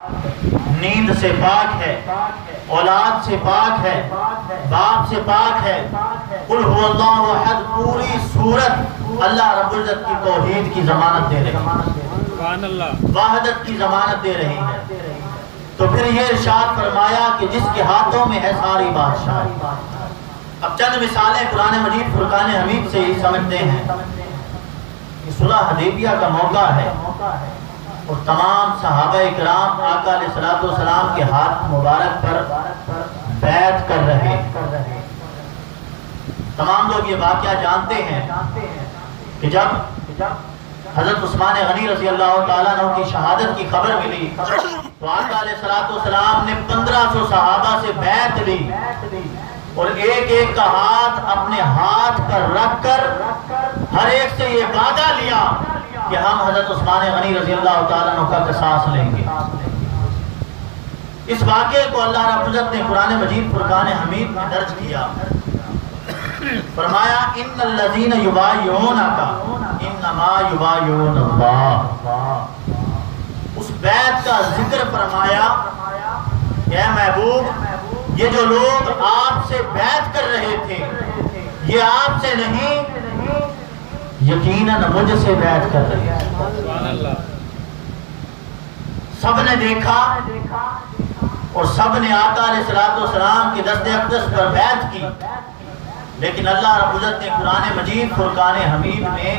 نیند سے پاک ہے، اولاد سے پاک ہے، باپ سے پاک ہے۔ قل هو اللہ احد پوری سورت اللہ رب العزت کی توحید کی ضمانت دے رہی ہے، وحدت کی ضمانت دے رہی ہے۔ تو پھر یہ ارشاد فرمایا کہ جس کے ہاتھوں میں ہے ساری بادشاہی۔ اب چند مثالیں قرآن مجید فرقان حمید سے ہی سمجھتے ہیں کہ صلح حدیبیہ کا موقع ہے اور تمام صحابہ اکرام آقا علیہ السلام کے ہاتھ مبارک پر بیعت کر رہے۔ تمام لوگ یہ واقعہ جانتے ہیں کہ جب حضرت عثمان غنی رضی اللہ تعالیٰ عنہ کی شہادت کی خبر ملی تو آقا علیہ السلام نے 1500 صحابہ سے بیعت لی اور ایک ایک کا ہاتھ اپنے ہاتھ پر رکھ کر ہر ایک سے یہ وعدہ لیا کہ ہم حضرت عثمان غنی رضی اللہ تعالیٰ عنہ کا قصاص لیں گے۔ اس واقعے کو اللہ رب العزت نے قرآن مجید فرقان حمید میں درج کیا، فرمایا ان الذین یبایعونک انما یبایعون اللہ۔ اس بیعت کا ذکر فرمایا کہ اے محبوب، یہ جو لوگ آپ سے بیعت کر رہے تھے یہ آپ سے نہیں، یقیناً مجھ سے بیعت کر رہے تھے۔ سب نے دیکھا اور سب نے آقا علیہ السلام کی دست اقدس پر بیعت کی، لیکن اللہ رب العزت نے قرآن مجید فرقان حمید میں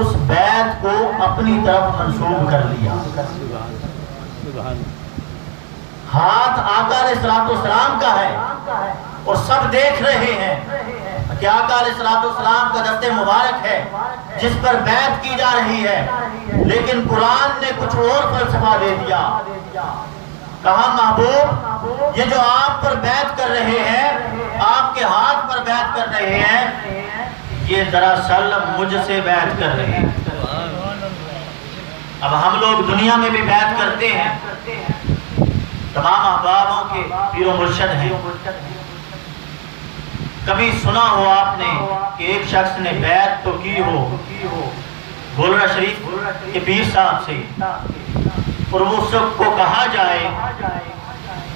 اس بیعت کو اپنی طرف منسوب کر لیا۔ ہاتھ آقا علیہ السلام کا ہے اور سب دیکھ رہے ہیں کہ آقا علیہ السلام کا دست مبارک ہے جس پر بیعت کی جا رہی ہے، لیکن قرآن نے کچھ اور فلسفہ دے دیا۔ کہا محبوب، یہ جو آپ پر بیعت کر رہے ہیں، آپ کے ہاتھ پر بیعت کر رہے ہیں، یہ دراصل مجھ سے بیعت کر رہے ہیں۔ اب ہم لوگ دنیا میں بھی بیعت کرتے ہیں، تمام احبابوں کے پیر و مرشد ہیں۔ کبھی سنا ہو آپ نے کہ ایک شخص نے بیعت تو کی ہو گولڑا شریف کے پیر صاحب سے، اور وہ سب کو کہا جائے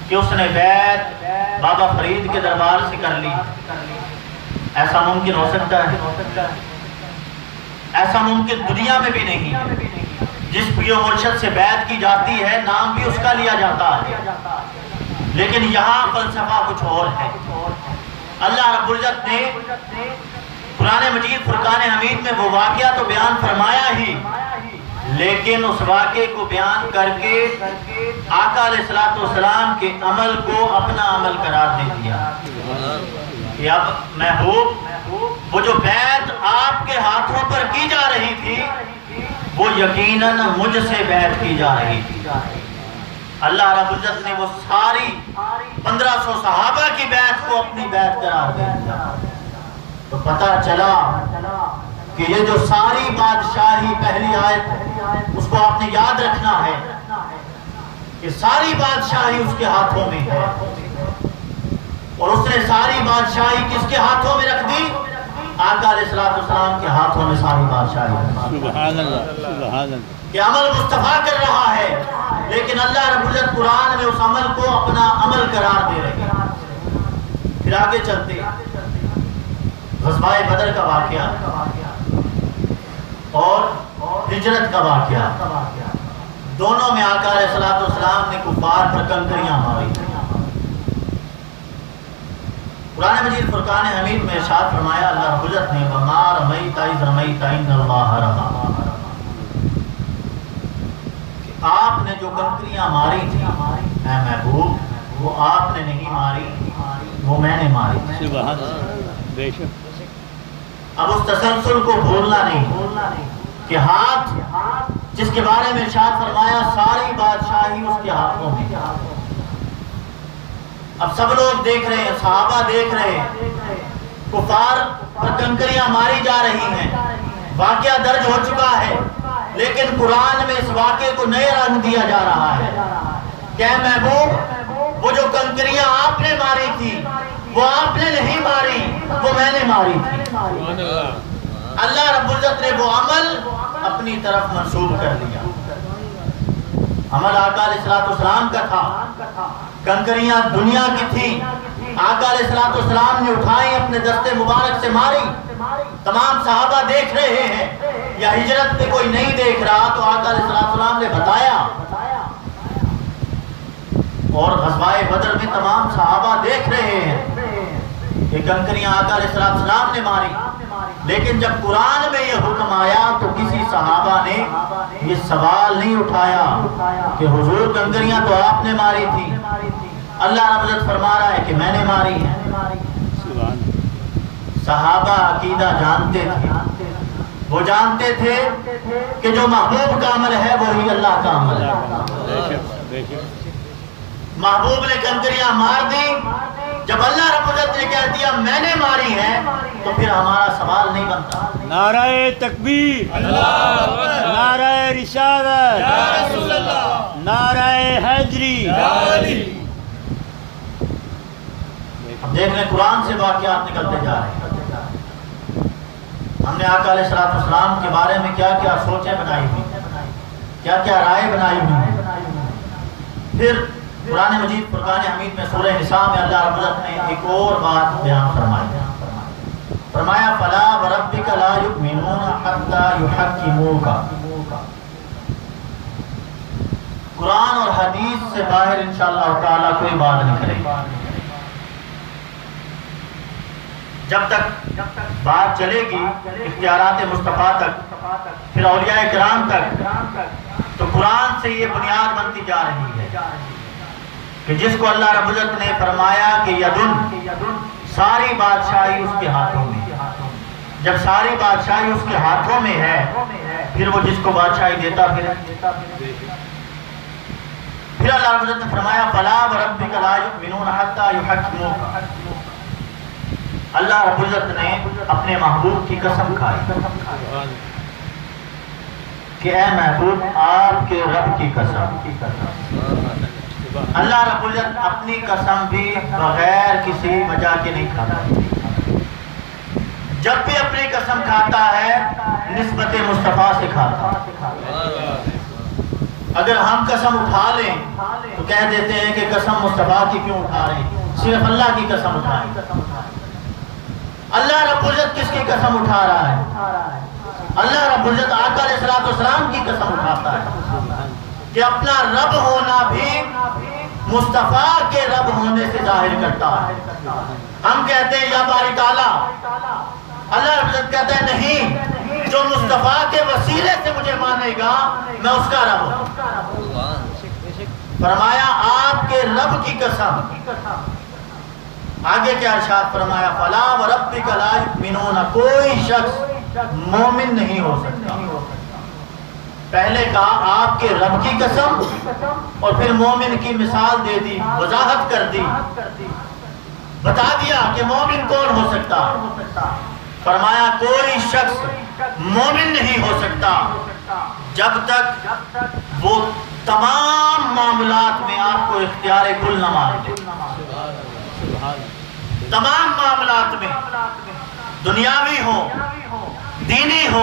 کہ اس نے بیعت بابا فرید کے دربار سے کر لی۔ ایسا ممکن ہو سکتا ہے؟ ایسا ممکن دنیا میں بھی نہیں۔ جس پیر و مرشد سے بیعت کی جاتی ہے نام بھی اس کا لیا جاتا ہے، لیکن یہاں فلسفہ کچھ اور ہے۔ اللہ رب العزت نے قرآن مجید فرقان حمید میں وہ واقعہ تو بیان فرمایا ہی، لیکن اس واقعے کو بیان کر کے آقا علیہ السلام کے عمل کو اپنا عمل قرار دے دیا کہ اب محبوب، وہ جو بیعت آپ کے ہاتھوں پر کی جا رہی تھی وہ یقیناً مجھ سے بیعت کی جا رہی تھی۔ اللہ رب العزت نے وہ ساری 1500 صحابہ کی بیعت کو اپنی بیعت قرار دے دیا۔ تو پتہ چلا کہ یہ جو ساری بادشاہی، پہلی آیت اس کو آپ نے یاد رکھنا ہے کہ ساری بادشاہی اس کے ہاتھوں میں ہے، اور اس نے ساری بادشاہی کس کے ہاتھوں میں رکھ دی؟ آقا علیہ السلام کے ہاتھوں میں ساری بادشاہی ہے۔ سبحان اللہ، سبحان اللہ۔ کہ عمل مصطفیٰ کر رہا ہے، لیکن اللہ رب العزت قرآن میں اس عمل کو اپنا عمل قرار دے رہے ہیں۔ پھر آگے چلتے غزوہ بدر کا واقعہ اور ہجرت کا واقعہ، دونوں میں آقا علیہ السلام نے کفار پر کنکریاں ماری۔ قرآن مجید فرقان حمید میں ارشاد فرمایا اللہ رب العزت نے وَمَا رَمَيْتَ إِذْ رَمَيْتَ إِنَّ اللَّهَ رَمَى۔ آپ نے جو کنکریاں ماری تھی اے محبوب، وہ آپ نے نہیں ماری، وہ میں نے ماری۔ سبحان اللہ، بے شک۔ اب اس تسلسل کو بھولنا نہیں کہ ہاتھ جس کے بارے میں ارشاد فرمایا ساری بادشاہی اس کے ہاتھوں میں۔ اب سب لوگ دیکھ رہے ہیں، صحابہ دیکھ رہے ہیں، کفار پر کنکریاں ماری جا رہی ہیں، واقعہ درج ہو چکا ہے، لیکن قرآن میں اس واقعے کو نئے رنگ دیا جا رہا ہے کہ اے محبوب، وہ جو کنکریاں آپ نے ماری تھی وہ آپ نے نہیں ماری، وہ میں نے ماری تھی۔ اللہ رب العزت نے وہ عمل اپنی طرف منسوب کر دیا۔ عمل آقا علیہ السلام کا تھا، کنکریاں دنیا کی تھیں، آقا علیہ السلام نے اٹھائی، اپنے دستے مبارک سے ماری، تمام صحابہ دیکھ رہے ہیں، یا ہجرت پہ کوئی نہیں دیکھ رہا تو آقا علیہ السلام نے بتایا، اور غزوہ بدر میں تمام صحابہ دیکھ رہے ہیں کہ کنکریاں آقا علیہ السلام نے ماری، لیکن جب قرآن میں یہ حکم آیا تو کسی صحابہ نے یہ سوال نہیں اٹھایا کہ حضور کنکریاں تو آپ نے ماری تھی، اللہ رب العزت فرما رہا ہے کہ میں نے ماری ہے۔ صحابہ عقیدہ جانتے تھے، وہ جانتے تھے کہ جو محبوب کا عمل ہے وہی اللہ کا عمل ہے۔ محبوب نے کنکریاں مار دی، جب اللہ رب العزت نے کہہ دیا میں نے ماری ہے تو پھر ہمارا سوال نہیں بنتا۔ نعرہ تکبیر، نعرہ رسالت، نعرہ حیدری۔ اب دیکھ لیں قرآن سے واقعات نکلتے جا رہے ہیں۔ ہم نے آقا علیہ السلام کے بارے میں کیا کیا سوچیں بنائی ہوئی، کیا کیا رائے بنائی ہوئی ہیں۔ پھر قرآن مجید فرقان حمید میں سورہ نساء میں اللہ رب العزت نے ایک اور بات بیان فرمائی، فرمایا فلا وربک لا یؤمنون حتی یحکموک۔ قرآن اور حدیث سے باہر انشاءاللہ تعالیٰ کوئی بات نہیں کرے گی۔ جب تک بات چلے گی اختیارات مصطفیٰ تک، پھر اولیاء کرام تک، تو قرآن سے یہ بنیاد بنتی جا رہی ہے کہ جس کو اللہ رب العزت نے فرمایا کہ یدن، ساری بادشاہی اس کے ہاتھوں میں، جب ساری بادشاہی اس کے ہاتھوں میں ہے پھر وہ جس کو بادشاہی دیتا پھر اللہ رب العزت نے فرمایا فلا وربک لا یؤمنون حتی یحکموک۔ اللہ رب العزت نے اپنے محبوب کی قسم کھائی کہ اے محبوب آپ کے رب کی قسم۔ اللہ رب العزت اپنی قسم بھی بغیر کسی وجہ کے نہیں کھاتا، جب بھی اپنی قسم کھاتا ہے نسبت مصطفیٰ سے کھاتا۔ اگر ہم قسم اٹھا لیں تو کہہ دیتے ہیں کہ قسم مصطفیٰ کی کیوں اٹھا رہے ہیں، صرف اللہ کی قسم اٹھائیں۔ اللہ رب العزت کس کی قسم اٹھا رہا ہے؟ اللہ رب العزت آقا علیہ السلام کی قسم اٹھاتا ہے کہ اپنا رب ہونا بھی مصطفیٰ کے رب ہونے سے ظاہر کرتا ہے۔ ہم کہتے ہیں یا باری تعالیٰ، اللہ رب العزت کہتا ہے نہیں، جو مصطفیٰ کے وسیلے سے مجھے مانے گا میں اس کا رب ہوں۔ فرمایا آپ کے رب کی قسم۔ آگے کیا ارشاد فرمایا فلا وربک لا یؤمنون، کوئی شخص مومن نہیں ہو سکتا۔ پہلے کہا آپ کے رب کی قسم، اور پھر مومن کی مثال دے دی، وضاحت کر دی، بتا دیا کہ مومن کون ہو سکتا۔ فرمایا کوئی شخص مومن نہیں ہو سکتا جب تک وہ تمام معاملات میں آپ کو اختیار کل نہ مان لے۔ تمام معاملات میں، دنیاوی ہو دینی ہو،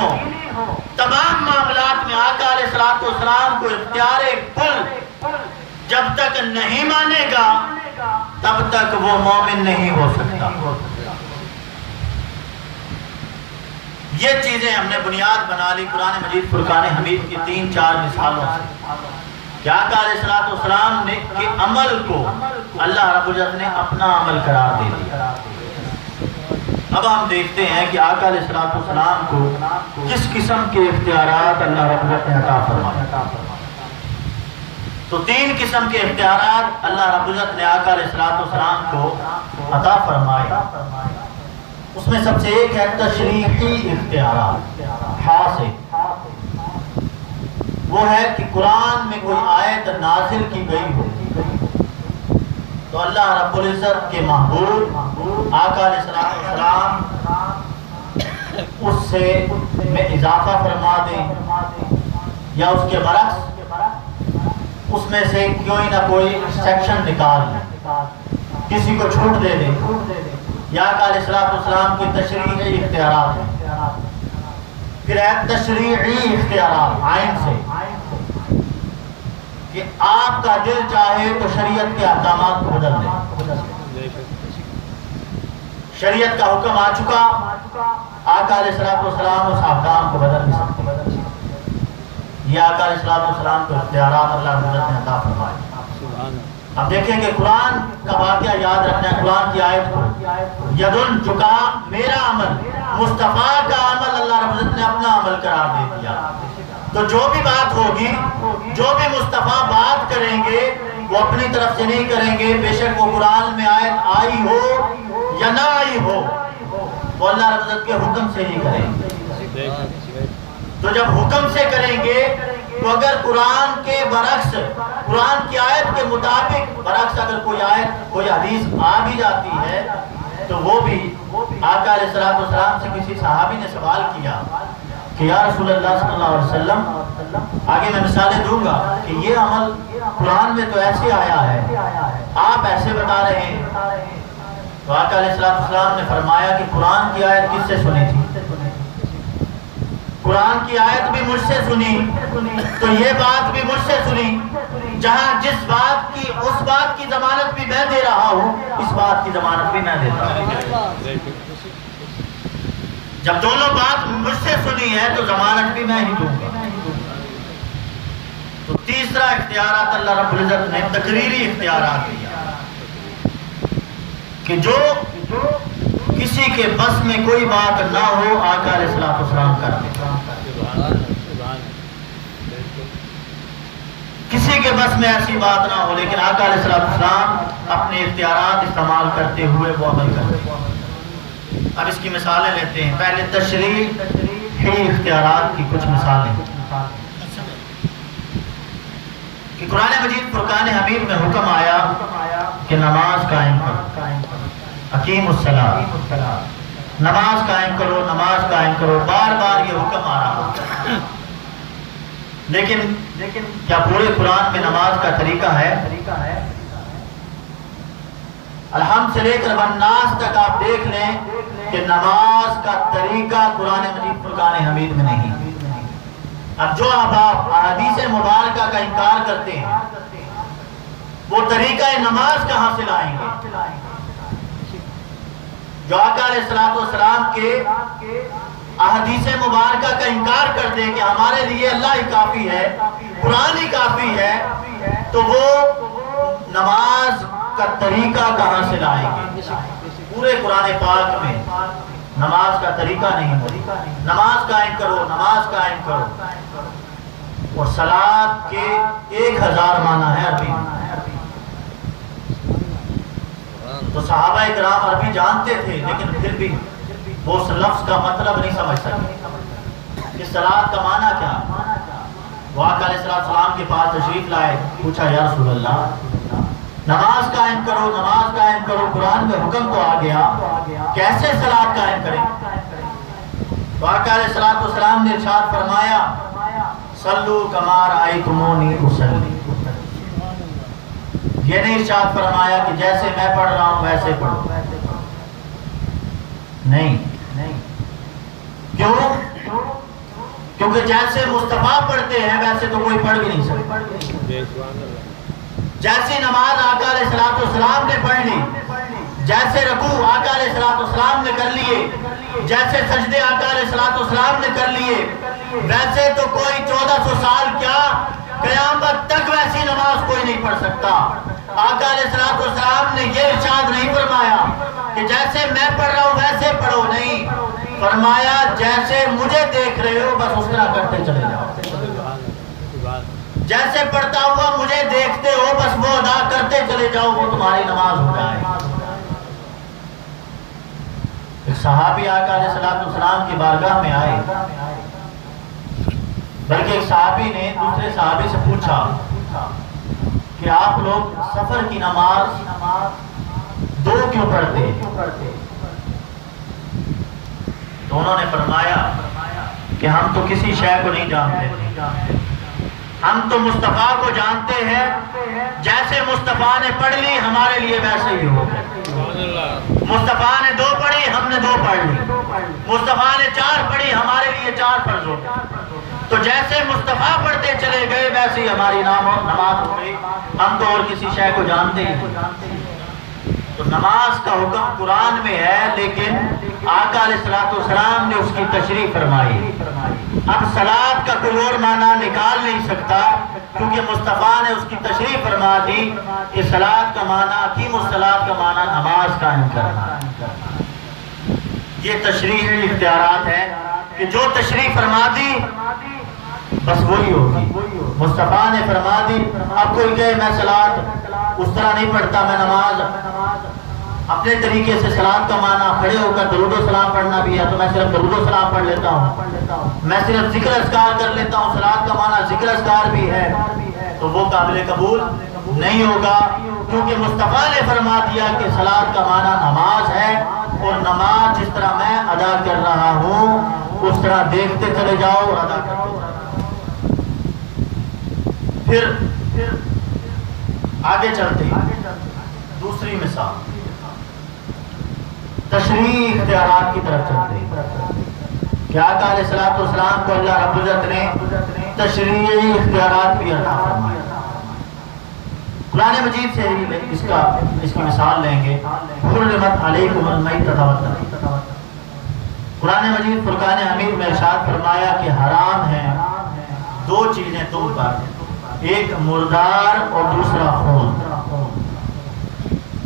تمام معاملات میں آقا علیہ السلام کو اختیار کل جب تک نہیں مانے گا تب تک وہ مومن نہیں ہو سکتا۔ یہ چیزیں ہم نے بنیاد بنا لی قرآن مجید فرقان حمید کی 3-4 مثالوں سے کہ آقا علیہ السلام نے کے عمل کو اللہ رب العزت نے اپنا عمل قرار دے دیا۔ اب ہم دیکھتے ہیں کہ آقا علیہ السلام کو کس قسم کے اختیارات اللہ رب العزت نے عطا فرمائے۔ تو 3 قسم کے اختیارات اللہ رب العزت نے آقا علیہ السلام کو عطا فرمائے۔ اس میں سب سے ایک ہے تشریحی اختیارات، خاص، وہ ہے کہ قرآن میں کوئی آیت نازل کی گئی ہو تو اللہ رب العزت کے محبوب آقا علیہ السلام اس سے میں اضافہ فرما دیں، یا اس کے برعکس اس میں سے کوئی نہ کوئی سیکشن نکال دیں، کسی کو چھوٹ دے دیں، یا آقا علیہ السلام کی تشریحی اختیارات ہیں۔ پھر ہے تشریعی اختیارات، آئین سے کہ آپ کا دل چاہے تو شریعت کے احکامات کو بدل دیں. شریعت کا حکم آ چکا، آقا علیہ السلام اس احکام کو بدل نہیں سکتے. یہ آقا علیہ السلام کو اختیارات اللہ رب العزت نے عطا فرمائے. اب دیکھیں کہ قرآن کا واقعہ یاد رکھنا ہے. قرآن کی آیت کو یدن جھکا میرا عمل، مصطفیٰ کا عمل اللہ رب العزت نے اپنا عمل قرار دے دیا. تو جو بھی بات ہوگی، جو بھی مصطفیٰ بات کریں گے وہ اپنی طرف سے نہیں کریں گے، بے شک وہ قرآن میں آیت آئی ہو یا نہ آئی ہو، وہ اللہ رب العزت کے حکم سے ہی کریں گے. تو جب حکم سے کریں گے تو اگر قرآن کے برعکس، قرآن کی آیت کے مطابق برعکس اگر کوئی آیت، کوئی حدیث آ بھی جاتی ہے تو وہ بھی آقا علیہ السلام سے کسی صحابی نے سوال کیا کہ یا رسول اللہ صلی اللہ علیہ وسلم، آگے میں مثالیں دوں گا کہ یہ عمل قرآن میں تو ایسے آیا ہے، آپ ایسے بتا رہے ہیں. تو آقا علیہ السلام نے فرمایا کہ قرآن کی آیت کس سے سنی تھی؟ قرآن کی آیت بھی مجھ سے سنی تو یہ بات بھی مجھ سے سنی. جہاں جس بات کی، اس بات کی ضمانت بھی میں دے رہا ہوں، اس بات کی ضمانت بھی میں دیتا ہوں. جب دونوں بات مجھ سے سنی ہے تو ضمانت بھی میں ہی دوں گا. تو تیسرا اختیارات اللہ رب العزت نے تقریری اختیارات دیا کہ جو کسی کے بس میں کوئی بات نہ ہو آقا علیہ السلام کر دے. کسی کے بس میں ایسی بات نہ ہو لیکن آقا علیہ السلام اپنے اختیارات استعمال کرتے ہوئے وہ عمل کرتے ہیں. اب اس کی مثالیں لیتے ہیں. پہلے تشریحی اختیارات کی کچھ مثالیں کہ قرآن مجید فرقان حمید میں حکم آیا کہ نماز قائم کرو، اقیم الصلاۃ، نماز قائم کرو، نماز قائم کرو. بار بار یہ حکم آ رہا ہے، لیکن کیا پورے قرآن میں نماز کا طریقہ ہے؟ الحمد سے لے کر والناس تک آپ دیکھ لیں کہ نماز کا طریقہ قرآن مجید فرقان حمید میں نہیں. اب جو آپ احادیث مبارکہ کا انکار کرتے ہیں وہ طریقہ نماز کہاں سے لائیں گے؟ جو آقا علیہ السلام کے احادیث مبارکہ کا انکار کر دے کہ ہمارے لیے اللہ ہی کافی ہے، قرآن ہی کافی ہے، تو وہ نماز کا طریقہ کہاں سے لائیں گے؟ پورے قرآن پاک میں نماز کا طریقہ نہیں ہوتا. نماز قائم کرو، نماز قائم کرو. اور صلاۃ کے 1000 معنی ہے عربی میں. تو صحابہ کرام عربی جانتے تھے لیکن پھر بھی وہ اس لفظ کا مطلب نہیں سمجھ سکتے کہ صلاۃ کا معنی کیا. وہ آقا علیہ السلام کے پاس تشریف لائے، پوچھا یا رسول اللہ نماز قائم کرو، نماز قائم کرو، قرآن میں حکم تو آ گیا، کیسے صلاۃ قائم کریں؟ تو آقا علیہ السلام نے ارشاد فرمایا صلو کما رأیتمونی اصلی. یہ نہیں ارشاد فرمایا کہ جیسے میں پڑھ رہا ہوں ویسے پڑھو. نہیں. کیوں؟ کیونکہ جیسے مصطفیٰ پڑھتے ہیں ویسے تو کوئی پڑھ بھی نہیں سکتا. جیسی نماز آقا علیہ السلام نے پڑھ لی، جیسے رکوع آقا علیہ السلام نے کر لیے، جیسے سجدے آقا علیہ السلام نے کر لیے، ویسے تو کوئی 1400 سال کیا قیامت تک ویسی نماز کوئی نہیں پڑھ سکتا. آقا علیہ السلام نے یہ ارشاد نہیں فرمایا کہ جیسے میں پڑھ رہا ہوں ویسے پڑھو، نہیں، فرمایا جیسے مجھے دیکھ رہے ہو بس اس طرح کرتے چلے جاؤ. جیسے پڑھتا ہوا مجھے دیکھتے ہو بس وہ ادا کرتے چلے جاؤ، وہ تمہاری نماز ہو جائے. ایک صحابی آقا علیہ السلام کی بارگاہ میں آئے، بلکہ ایک صحابی نے دوسرے صحابی سے پوچھا کہ آپ لوگ سفر کی نماز 2 کیوں پڑھتے ہیں؟ تو انہوں نے فرمایا کہ ہم تو کسی شے کو نہیں جانتے، ہم تو مصطفیٰ کو جانتے ہیں. جیسے مصطفیٰ نے پڑھ لی ہمارے لیے ویسے ہی ہو. مصطفیٰ نے 2 پڑھی ہم نے 2 پڑھ لی، مصطفیٰ نے 4 پڑھی ہمارے لیے 4 فرض ہو. تو جیسے مصطفیٰ پڑھتے چلے گئے ویسے ہی ہماری نماز ہو گئی، ہم تو اور کسی شے کو جانتے ہی نہیں۔ تو نماز کا حکم قرآن میں ہے، لیکن آقا علیہ الصلوۃ والسلام نے اس کی تشریح فرمائی۔ اب صلاۃ کا کوئی اور معنی نکال نہیں سکتا، کیونکہ مصطفیٰ نے اس کی تشریح فرما دی کہ صلاۃ کا معنی، اقیم الصلاۃ کا معنی نماز قائم کرنا۔ یہ تشریح اختیارات ہے کہ جو تشریح فرما دی بس وہی ہوگی۔ مصطفیٰ نے فرما دی، اب کوئی کہے میں صلاۃ اس طرح نہیں پڑھتا، میں نماز اپنے طریقے سے صلاۃ کا معنی کھڑے ہو کر درود و سلام پڑھنا بھی ہے تو میں صرف درود و سلام پڑھ لیتا ہوں، میں صرف ذکر اذکار کر لیتا ہوں، صلاۃ کا معنی ذکر اذکار بھی ہے، تو وہ قابل قبول نہیں ہوگا، کیونکہ مصطفیٰ نے فرما دیا کہ صلاۃ کا معنی نماز ہے، اور نماز جس طرح میں ادا کر رہا ہوں اس طرح دیکھتے چلے جاؤ اور ادا کرتے جاؤ۔ پھر آگے چلتے ہیں، دوسری مثال تشریح اختیارات کی طرف چلتے ہیں کہ آقا علیہ الصلوۃ والسلام کو اللہ رب العزت نے تشریحی اختیارات بھی عطا فرمائے۔ قرآن مجید سے ہی اس کی مثال لیں گے، حرمت علیکم المیتۃ والدم۔ قرآن مجید فرقان حمید میں ارشاد فرمایا کہ حرام ہیں دو چیزیں تم پر، ایک مردار اور دوسرا خون۔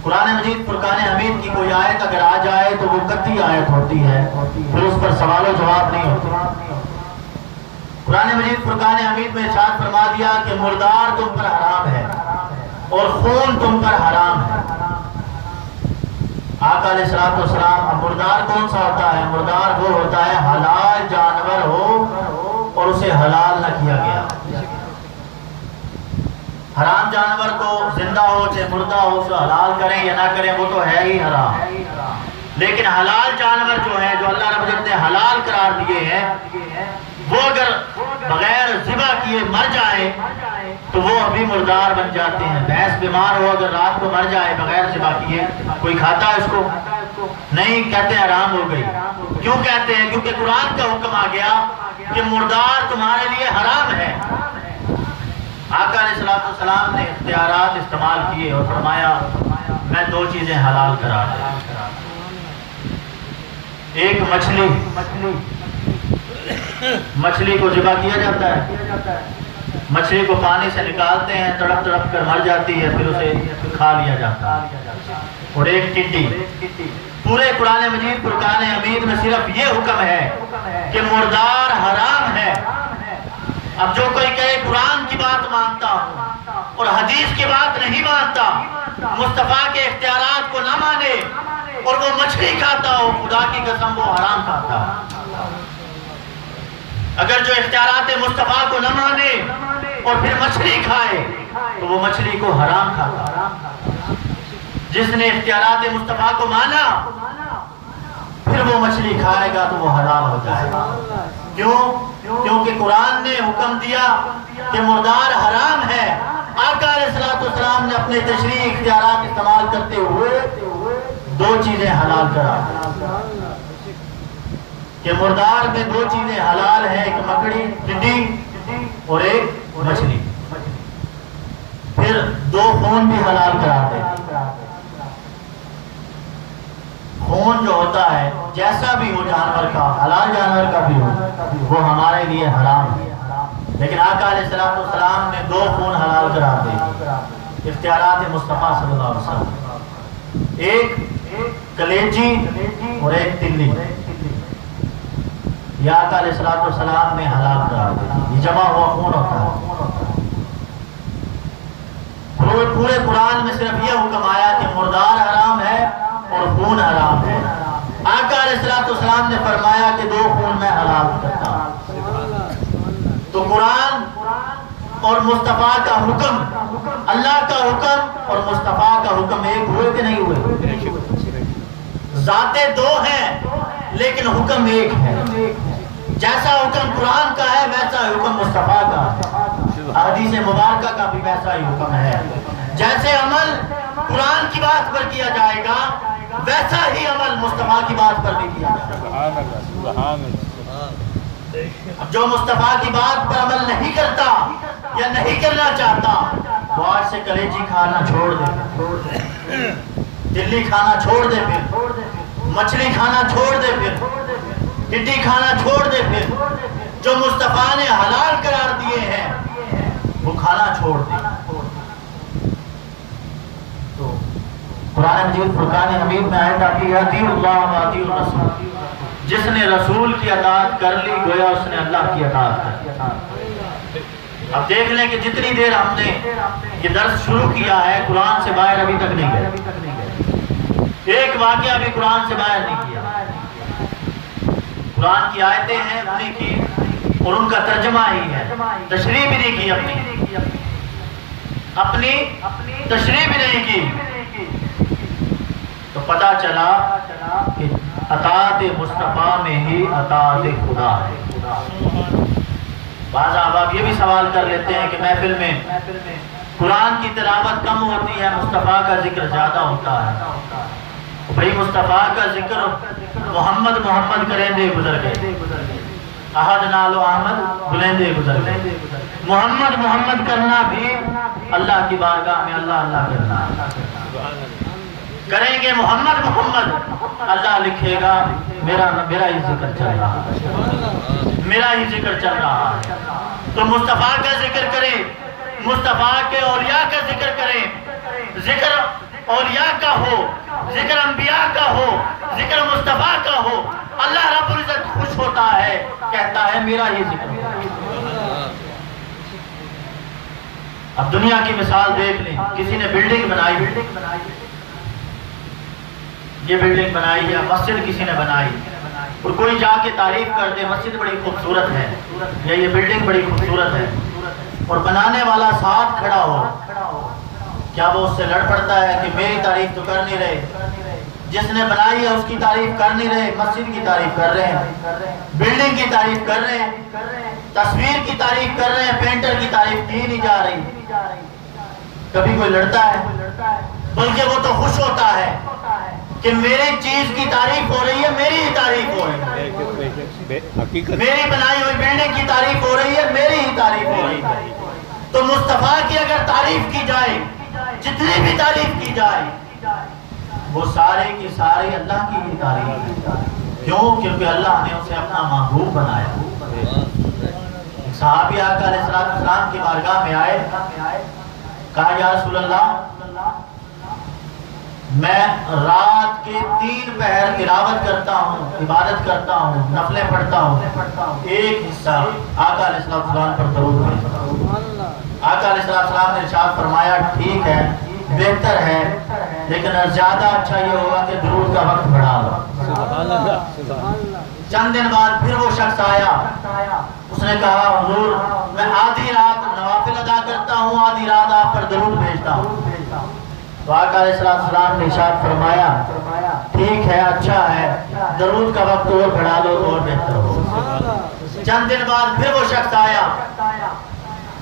قرآن مجید فرقان حمید کی کوئی آیت اگر آ جائے تو وہ قطعی آیت ہوتی ہے، پھر اس پر سوال و جواب نہیں ہوتے۔ قرآن مجید فرقان حمید میں ارشاد فرما دیا کہ مردار تم پر حرام ہے اور خون تم پر حرام ہے۔ آقا علیہ الصلوۃ والسلام، اب مردار کون سا ہوتا ہے؟ مردار وہ ہوتا ہے حلال جانور ہو اور اسے حلال نہ کیا گیا۔ حرام جانور کو زندہ ہو چاہے مردہ ہو اسے حلال کریں یا نہ کریں وہ تو ہے ہی حرام، لیکن حلال جانور جو ہیں جو اللہ رب العزت نے حلال قرار دیے ہیں، وہ اگر بغیر ذبح کیے مر جائے تو وہ ابھی مردار بن جاتے ہیں۔ بھینس بیمار ہو اگر رات کو مر جائے بغیر ذبح کیے، کوئی کھاتا ہے اس کو؟ نہیں، کہتے ہیں حرام ہو گئی۔ کیوں کہتے ہیں؟ کیونکہ قرآن کا حکم آ گیا کہ مردار تمہارے لیے حرام ہے۔ آقا علیہ الصلوۃ والسلام نے اختیارات استعمال کیے اور فرمایا میں دو چیزیں حلال قرار دیا۔ ایک مچھلی کو ذبح کیا جاتا ہے، مچھلی کو پانی سے نکالتے ہیں، تڑپ تڑپ کر مر جاتی ہے، پھر اسے کھا لیا جاتا ہے۔ اور ایک ٹڈی۔ پورے قرآن مجید فرقان حمید میں صرف یہ حکم ہے کہ مردار حرام ہے۔ اب جو کوئی کہے قرآن کی بات مانتا ہوں اور حدیث کی بات نہیں مانتا، مصطفیٰ کے اختیارات کو نہ مانے اور وہ مچھلی کھاتا ہو، خدا کی قسم وہ حرام کھاتا ہے۔ اگر جو اختیارات مصطفیٰ کو نہ مانے اور پھر مچھلی کھائے تو وہ مچھلی کو حرام کھاتا ہے۔ جس نے اختیارات مصطفیٰ کو مانا پھر وہ مچھلی کھائے گا تو وہ حلال ہو جائے گا۔ کیوں؟ کیونکہ قرآن نے حکم دیا کہ مردار حرام ہے۔ آقا علیہ الصلوۃ والسلام نے اپنے تشریعی اختیارات استعمال کرتے ہوئے دو چیزیں حلال کرا کہ مردار میں دو چیزیں حلال ہیں، ایک مکڑی ٹڈی اور ایک مچھلی۔ پھر دو خون بھی حلال کرا دے۔ خون جو ہوتا ہے جیسا بھی ہو جانور کا، حلال جانور کا بھی ہو، وہ ہمارے لیے حرام ہے، لیکن آقا علیہ الصلوۃ والسلام نے دو خون حلال کرا دے۔ اختیارات مصطفیٰ صلی اللہ علیہ وسلم، ایک کلیجی اور ایک تلی، یہ آقا علیہ الصلوۃ والسلام نے حلال کرا دے۔ یہ جمع ہوا خون ہوتا ہے۔ پورے قرآن میں صرف یہ حکم آیا کہ مردار حرام ہے اور خون حرام ہے۔ آقا علیہ الصلوۃ والسلام نے فرمایا کہ دو خون میں حلال کرتا ہوں۔ تو قرآن اور مصطفیٰ کا حکم، اللہ کا حکم اور مصطفیٰ کا حکم ایک ہوئے کہ نہیں ہوئے؟ ذاتیں دو ہیں لیکن حکم ایک ہے۔ جیسا حکم قرآن کا ہے ویسا حکم مصطفیٰ کا ہے، حدیث مبارکہ کا بھی ویسا ہی حکم ہے۔ جیسے عمل قرآن کی بات پر کیا جائے گا ویسا ہی عمل مصطفیٰ کی بات پر بھی کیا جائے گا۔ اب جو مصطفیٰ کی بات پر عمل نہیں کرتا یا نہیں کرنا چاہتا وہ آج سے کلیجی کھانا چھوڑ دے، دلی کھانا چھوڑ دے، پھر مچھلی کھانا چھوڑ دے، پھر ٹڈی کھانا چھوڑ دے، پھر جو مصطفیٰ نے حلال قرار دیے ہیں وہ کھانا چھوڑ دے۔ تو قرآن مجید فرقان حمید میں آیت آتی ہے اطیعوا اللہ و اطیعوا الرسول، جس نے رسول کی اطاعت کر لی گویا اس نے اللہ کی اطاعت کر لی۔ اب دیکھ لیں کہ جتنی دیر ہم نے یہ درس شروع کیا ہے قرآن سے باہر ابھی تک نہیں گئے، ایک واقعہ بھی قرآن سے باہر نہیں کیا۔ قرآن کی آیتیں ہیں انہیں کی اور ان کا ترجمہ ہی ہے، تشریح بھی نہیں کی، اپنی تشریح بھی نہیں کی۔ تو پتہ چلا کہ اطاعت مصطفیٰ میں ہی اطاعت خدا ہے۔ بعض احباب یہ بھی سوال کر لیتے ہیں کہ محفل میں قرآن کی تلاوت کم ہوتی ہے، مصطفیٰ کا ذکر زیادہ ہوتا ہے۔ بھئی مصطفیٰ کا ذکر محمد محمد کریں دے گزر گئے، احد نالو احمد بلندے گزر گئے۔ محمد محمد کرنا بھی اللہ کی بارگاہ میں اللہ اللہ کرنا، کریں گے محمد محمد اللہ لکھے گا میرا ہی ذکر چل رہا ہے، میرا ہی ذکر چل رہا ہے۔ تو مصطفیٰ کا ذکر کریں، مصطفیٰ کے اولیاء کا ذکر کریں، ذکر اولیاء کا ہو، ذکر انبیاء کا ہو، ذکر مصطفیٰ کا ہو، اللہ رب العزت خوش ہوتا ہے، کہتا ہے میرا ہی ذکر ہو۔ اب دنیا کی مثال دیکھ لیں، کسی نے بلڈنگ بنائی، یہ بلڈنگ بنائی یا مسجد کسی نے بنائی اور کوئی جا کے تعریف کر دے مسجد بڑی خوبصورت ہے یا یہ بلڈنگ بڑی خوبصورت ہے اور بنانے والا ساتھ کھڑا ہو، کیا وہ اس سے لڑ پڑتا ہے کہ میری تعریف تو کر نہیں رہے، جس نے بنائی ہے اس کی تعریف کر نہیں رہے، مسجد کی تعریف کر رہے ہیں، بلڈنگ کی تعریف کر رہے ہیں، تصویر کی تعریف کر رہے ہیں، پینٹر کی تعریف کی نہیں جا رہی۔ کبھی کوئی لڑتا ہے؟ بلکہ وہ تو خوش ہوتا ہے کہ میری چیز کی تعریف ہو رہی ہے، میری ہی تعریف ہو رہی ہے، میری بنائی ہوئی بلڈنگ کی تعریف ہو رہی ہے، میری ہی تعریف ہو رہی ہے۔ تو مصطفیٰ کی اگر تعریف کی جائے، جتنی بھی تعریف کی جائے، وہ سارے کی سارے اللہ کی ہی تعریف ہے۔ کیوں؟ کیونکہ اللہ نے اسے اپنا محبوب بنایا۔ صحابی آقا علیہ السلام کی بارگاہ میں آئے، کہا یا رسول اللہ میں رات کے 3 پہر تلاوت کرتا ہوں، عبادت کرتا ہوں، نفلیں پڑھتا ہوں، ایک حصہ آقا علیہ السلام پر درود بھیجتا ہوں۔ آقا علیہ السلام نے ارشاد فرمایا ٹھیک ہے، بہتر ہے، لیکن زیادہ اچھا یہ ہوگا کہ درود کا وقت بڑھا لو۔ چند دن بعد پھر وہ شخص آیا، اس نے کہا حضور میں آدھی رات نوافل ادا کرتا ہوں، آدھی رات آپ پر درود بھیجتا ہوں۔ تو آقا علیہ السلام نے ارشاد فرمایا ٹھیک ہے، اچھا ہے، درود کا وقت اور بڑھا لو تو اور بہتر ہو۔ چند دن بعد پھر وہ شخص آیا،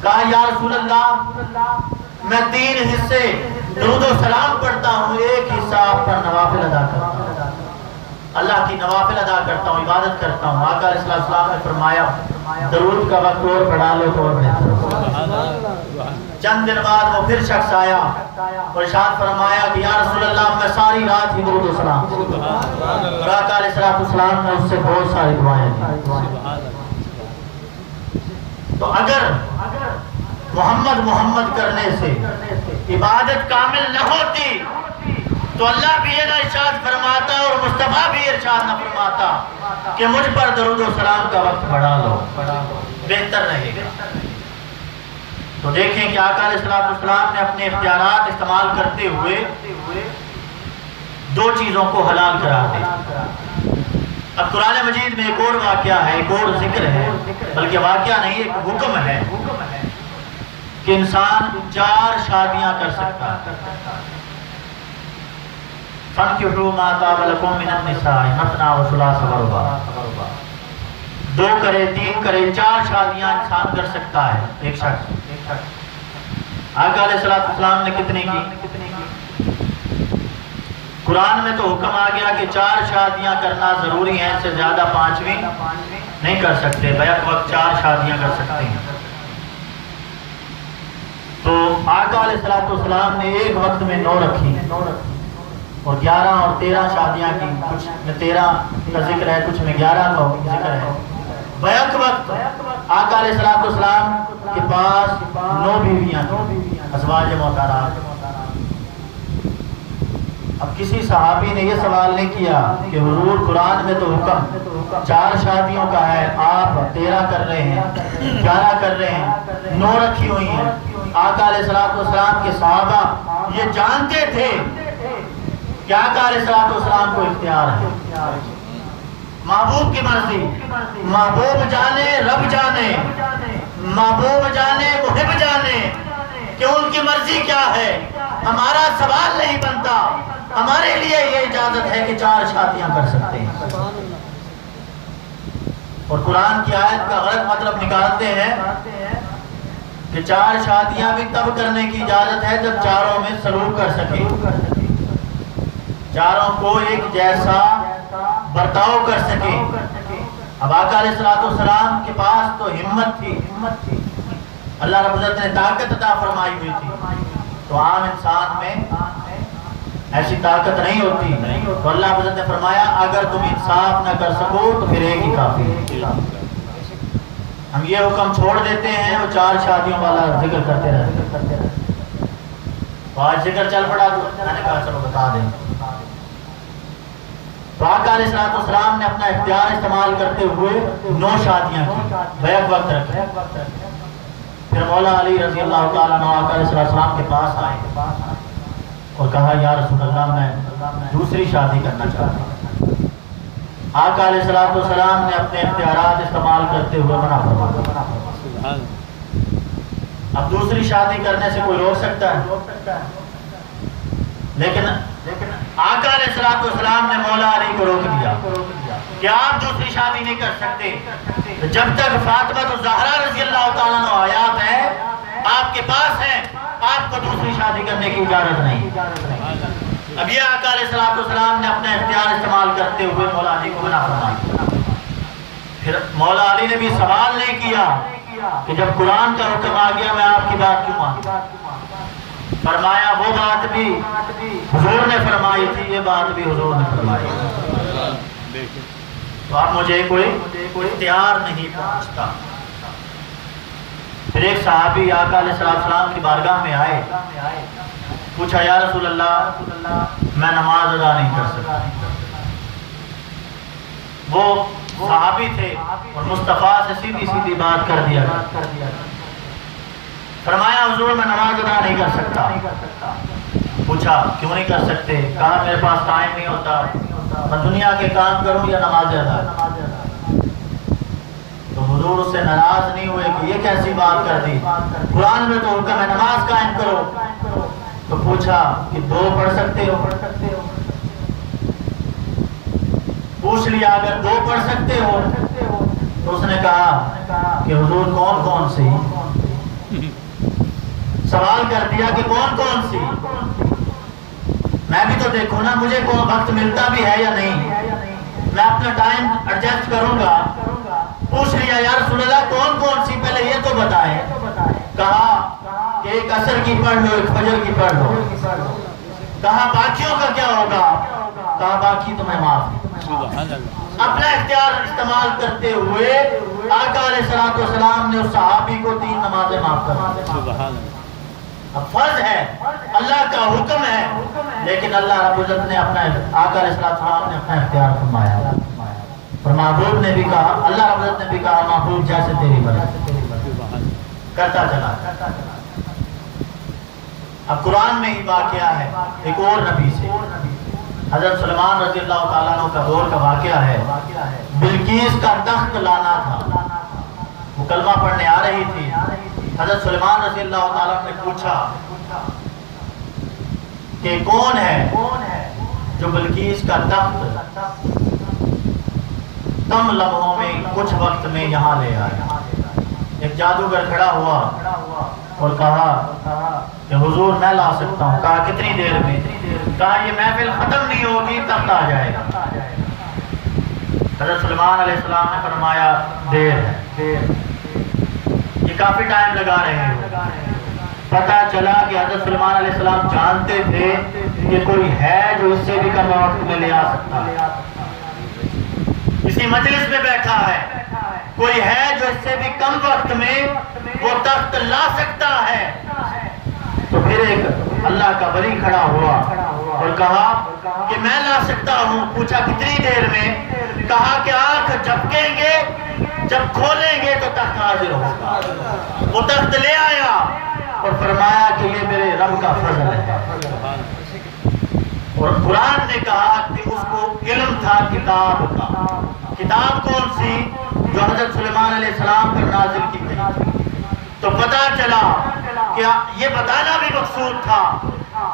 کہا یا رسول اللہ میں 3 حصے درود و سلام پڑھتا ہوں، ایک حصہ آپ پر نوافل ادا کرتا ہوں، اللہ کی نوافل ادا کرتا ہوں، عبادت کرتا ہوں۔ آقا علیہ السلام نے فرمایا درود کا وقت اور بڑھا لو تو اور بہتر ہو۔ چند دن بعد وہ پھر شخص آیا اور ارشاد فرمایا کہ یا رسول اللہ میں ساری رات ہی درود و سلام، اور آقا علیہ السلام نے اس سے بہت ساری دعائیں دی۔ تو اگر محمد محمد کرنے سے عبادت کامل نہ ہوتی تو اللہ بھی یہ نہ ارشاد فرماتا اور مصطفیٰ بھی ارشاد نہ فرماتا کہ مجھ پر درود و سلام کا وقت بڑھا لو، بہتر رہے گا۔ تو دیکھیں کہ آقا علیہ السلام نے اپنے اختیارات استعمال کرتے ہوئے 2 چیزوں کو حلال قرار دیا۔ اب قرآن مجید میں ایک اور واقعہ ہے، ایک اور ذکر ہے، بلکہ واقعہ نہیں ایک حکم ہے کہ انسان 4 شادیاں کر سکتا ہے۔ فَانْكِحُوا مَا طَابَ لَكُم مِّنَ النِّسَاءِ مَثْنَىٰ وَثُلَاثَ وَرُبَاعَ، 2 کرے 3 کرے 4 شادیاں انسان کر سکتا ہے ایک شخص۔ آقا علیہ السلام نے کتنی کی؟ قرآن میں تو حکم آ گیا کہ 4 شادیاں کرنا ضروری ہیں، اس سے زیادہ 5ویں نہیں کر سکتے، بیک وقت 4 شادیاں کر سکتے ہیں۔ تو آقا علیہ السلام نے ایک وقت میں 9 رکھی اور 11 اور 13 شادیاں کی، کچھ میں 13 کا ذکر ہے، کچھ میں 11 کا ذکر ہے۔ بیک وقت آقا علیہ السلام کے پاس 9 بیویاں تھیں، ازواج مطہرات۔ اب کسی صحابی نے یہ سوال نہیں کیا کہ حضور قرآن میں تو حکم 4 شادیوں کا ہے، آپ 13 کر رہے ہیں، 11 کر رہے ہیں، 9 رکھی ہوئی ہیں۔ آقا علیہ السلام کے صحابہ یہ جانتے تھے کہ آقا علیہ السلام کو اختیار ہے، محبوب کی مرضی، محبوب جانے رب جانے، محبوب جانے محب جانے کہ ان کی مرضی کیا ہے۔ ہمارا سوال نہیں بنتا، ہمارے لیے یہ اجازت ہے کہ 4 شادیاں کر سکتے ہیں۔ اور قرآن کی آیت کا غلط مطلب نکالتے ہیں کہ 4 شادیاں بھی تب کرنے کی اجازت ہے جب چاروں میں سلوک کر سکے، چاروں کو ایک جیسا برتاؤ کر سکے۔ اب آقا علیہ السلام کے پاس تو ہمت تھی، اللہ رب العزت نے طاقت عطا فرمائی ہوئی تھی، تو عام انسان میں ایسی طاقت نہیں ہوتی، تو اللہ رب العزت نے فرمایا اگر تم انصاف نہ کر سکو تو پھر ایک ہی کافی ہے۔ ہم یہ حکم چھوڑ دیتے ہیں، وہ 4 شادیوں والا ذکر کرتے رہتے ہیں۔ تو آج ذکر چل پڑا تو میں نے کہا چلو بتا دیں۔ تو آقا علیہ السلام نے اپنا اختیار استعمال کرتے ہوئے 9 شادیاں کی، بیک وقت رکھے۔ پھر مولا علی رضی اللہ تعالیٰ عنہ آقا علیہ السلام کے پاس آئے اور کہا یا رسول اللہ میں دوسری شادی کرنا چاہتا ہوں۔ آقا علیہ السلام نے اپنے اختیارات استعمال کرتے ہوئے منع فرمایا۔ اب دوسری شادی کرنے سے کوئی روک سکتا ہے؟ لیکن آقا علیہ السلام نے مولا علی کو روک دیا کہ آپ دوسری شادی نہیں کر سکتے جب تک فاطمہ الزہرا رضی اللہ تعالیٰ عنہ آیات ہے آپ کے پاس ہیں، آپ کو دوسری شادی کرنے کی اجازت نہیں۔ اب یہ آقا علیہ السلام نے اپنا اختیار استعمال کرتے ہوئے مولا علی کو منع فرمایا۔ پھر مولا علی نے بھی سوال نہیں کیا کہ جب قرآن کا حکم آ گیا میں آپ کی بات کیوں مانوں؟ فرمایا وہ بات بھی حضور نے فرمائی تھی، یہ بات بھی حضور نے فرمائی، تو اب مجھے کوئی اختیار نہیں پہنچتا۔ پھر ایک صحابی آقا علیہ السلام کی بارگاہ میں آئے، پوچھا یا رسول اللہ میں نماز ادا نہیں کر سکتا۔ وہ صحابی تھے اور مصطفیٰ سے سیدھی سیدھی بات کر دیا، فرمایا حضور میں نماز ادا نہیں کر سکتا۔ پوچھا کیوں نہیں کر سکتے؟ کہا میرے پاس ٹائم نہیں ہوتا، میں دنیا کے کام کروں یا نماز ادا۔ تو حضور اس سے ناراض نہیں ہوئے کہ یہ کیسی بات کر دی، قرآن میں تو حکم ہے نماز قائم کرو۔ تو پوچھا کہ 2 پڑھ سکتے ہو؟ پوچھ لیا اگر 2 پڑھ سکتے ہو تو اس نے کہا کہ حضور کون کون سی؟ سوال کر دیا کہ کون کون سی، میں بھی تو دیکھوں نا مجھے کون وقت ملتا بھی ہے یا نہیں، میں اپنا ٹائم ایڈجسٹ کروں گا۔ پوچھ لیا یا رسول اللہ کون کون سی، پہلے یہ تو بتائیں۔ کہا کہ ایک عصر کی پڑھ لو، ایک فجر کی پڑھ لو۔ کہا باقیوں کا کیا ہوگا؟ کہا باقی تمہیں معاف۔ اپنا اختیار استعمال کرتے ہوئے آقا علیہ السلام نے اس صحابی کو 3 نمازیں معاف کر دی۔ اب فرض ہے، اللہ کا حکم ہے، لیکن اللہ رب العزت نے اپنا آقا علیہ السلام نے اپنا اختیار فرمایا، اور محبوب نے بھی کہا، اللہ رب العزت نے بھی کہا محبوب جیسے تیری مرضی، کرتا چلا۔ اب قرآن میں ہی واقعہ ہے ایک اور نبی سے، حضرت سلیمان رضی اللہ تعالیٰ عنہ کا دور کا واقعہ ہے۔ بلقیس کا تخت لانا تھا، وہ کلمہ پڑھنے آ رہی تھی۔ حضرت سلیمان رضی اللہ تعالیٰ نے پوچھا کہ کون ہے جو بلقیس کا تخت کم لمحوں میں کچھ وقت میں یہاں لے آیا۔ ایک جادوگر کھڑا ہوا اور کہا کہ حضور میں لا سکتا ہوں۔ کہا کتنی دیر میں؟ کہا یہ محفل ختم نہیں ہوگی تخت آ جائے گا۔ حضرت سلیمان علیہ السلام نے فرمایا دیر ہے، یہ کافی ٹائم لگا رہے ہو۔ پتہ چلا کہ حضرت سلیمان علیہ السلام جانتے تھے کہ کوئی ہے جو اس سے بھی کم وقت میں لے آ سکتا ہے، اسی مجلس میں بیٹھا ہے، کوئی ہے جو اس سے بھی کم وقت میں وہ تخت لا سکتا ہے۔ تو پھر ایک اللہ کا ولی کھڑا ہوا اور کہا کہ میں لا سکتا ہوں۔ پوچھا کتنی دیر میں؟ کہا کہ آنکھ جھپکیں گے، جب کھولیں گے تو تخت حاضر ہوگا۔ وہ تخت لے آیا اور فرمایا کہ یہ میرے رب کا فضل ہے۔ اور قرآن نے کہا کہ اس کو علم تھا کتاب کا۔ کتاب کون سی؟ جو حضرت سلیمان علیہ السلام پر نازل کی گئی۔ تو پتہ چلا کہ یہ بتانا بھی مقصود تھا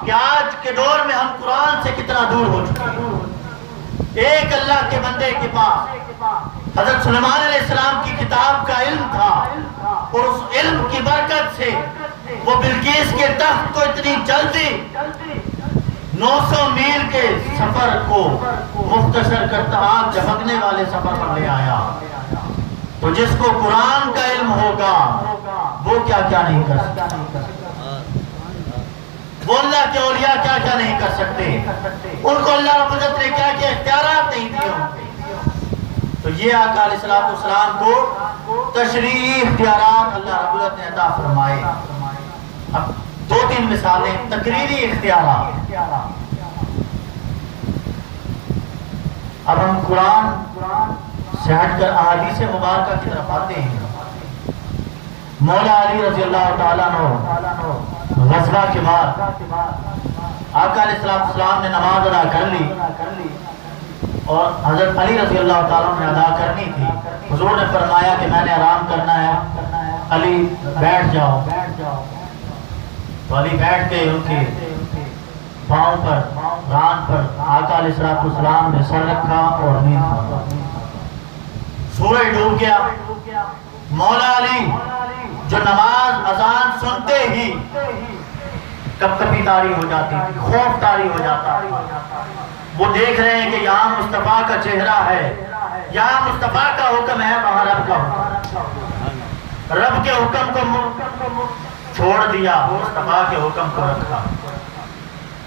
کہ آج کے دور میں ہم قرآن سے کتنا دور ہو چکے ہیں۔ ایک اللہ کے بندے کے پاس حضرت سلیمان علیہ السلام کی کتاب کا علم تھا، اور اس علم کی برکت سے وہ بلقیس کے تخت کو اتنی جلدی 900 میل کے سفر کو مختصر کرتا آگ جھپکنے والے سفر پر لے آیا۔ تو جس کو قرآن کا علم ہوگا وہ کیا کیا نہیں کر سکتا، وہ اللہ کے اولیاء کیا کیا نہیں کر سکتے، ان کو اللہ رب العزت نے کیا کیا اختیارات نہیں دیے ہوں گے۔ تو یہ آقا علیہ السلام کو تشریعی اختیارات اللہ رب العزت نے عطا فرمائے۔ اب 2-3 مثالیں تقریری اختیارات۔ اب ہم قرآن سے ہٹ کر احادیث مبارکہ کی طرف آتے ہیں۔ مولا علی رضی اللہ تعالیٰ عنہ غزوہ کے بعد آقا علیہ السلام نے نماز ادا کر لی، اور حضرت علی رضی اللہ تعالیٰ نے ادا کرنی تھی۔ حضور نے فرمایا کہ میں نے آرام کرنا ہے، علی بیٹھ جاؤ۔ تو علی بیٹھ کے ان کے پاؤں پر، ران پر آقا علیہ السلام نے سر رکھا اور نیند کھا۔ سورج ڈوب گیا۔ مولا علی جو نماز اذان سنتے ہی کب کبھی طاری ہو جاتی تھی، خوف طاری ہو جاتا تھی۔ وہ دیکھ رہے ہیں کہ یہاں مصطفیٰ کا چہرہ ہے، یہاں مصطفیٰ کا حکم ہے، وہاں رب کا حکم۔ رب کے حکم کو چھوڑ دیا، مصطفیٰ کے حکم کو رکھا۔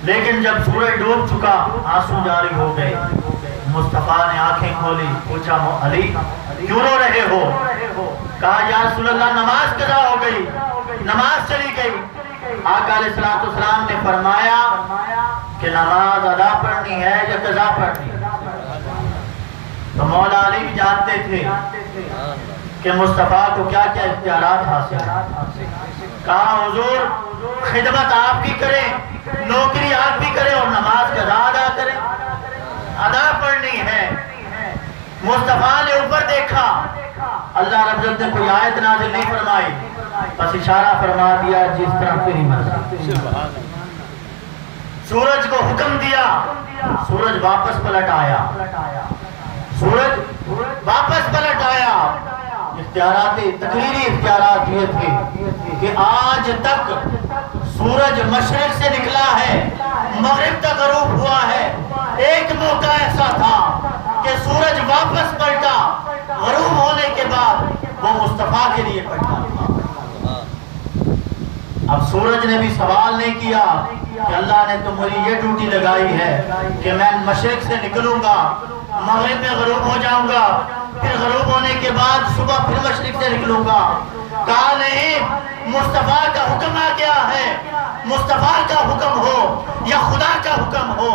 لیکن جب سورج ڈوب چکا، آنسو جاری ہو گئے، مصطفیٰ نے آنکھیں کھولی، پوچھا علی کیوں رو رہے ہو؟ کہا یا رسول اللہ نماز قضا ہو گئی، نماز چلی گئی۔ آقا علیہ السلام نے فرمایا کہ نماز ادا پڑھنی ہے یا قضا پڑھنی ہے؟ تو مولا علی بھی جانتے تھے کہ مصطفیٰ کو کیا کیا اختیارات حاصل ہیں۔ کہا حضور خدمت آپ بھی کریں، نوکری آپ بھی کریں، اور نماز قضا ادا کریں، ادا پڑھنی ہے۔ مصطفیٰ نے اوپر دیکھا، اللہ رب العزت نے کوئی آیت نازل نہیں فرمائی، بس اشارہ فرما دیا جس طرح تیری مرضی۔ سورج کو حکم دیا، سورج واپس پلٹ آیا، سورج واپس پلٹ آیا۔ اختیارات تقریری اختیارات یہ تھے کہ آج تک سورج مشرق سے نکلا ہے، مغرب تک غروب ہوا ہے۔ ایک موقع ایسا تھا کہ سورج واپس پلٹا، غروب ہونے کے بعد وہ مصطفیٰ کے لیے پلٹا۔ اب سورج نے بھی سوال نہیں کیا کہ اللہ نے تو مجھے یہ ڈیوٹی لگائی ہے کہ میں مشرق سے نکلوں گا، مغرب میں غروب ہو جاؤں گا، پھر غروب ہونے کے بعد صبح پھر مشرق سے نکلوں گا۔ کہا نہیں، مصطفیٰ کا حکم آ گیا ہے، مصطفیٰ کا حکم ہو یا خدا کا حکم ہو،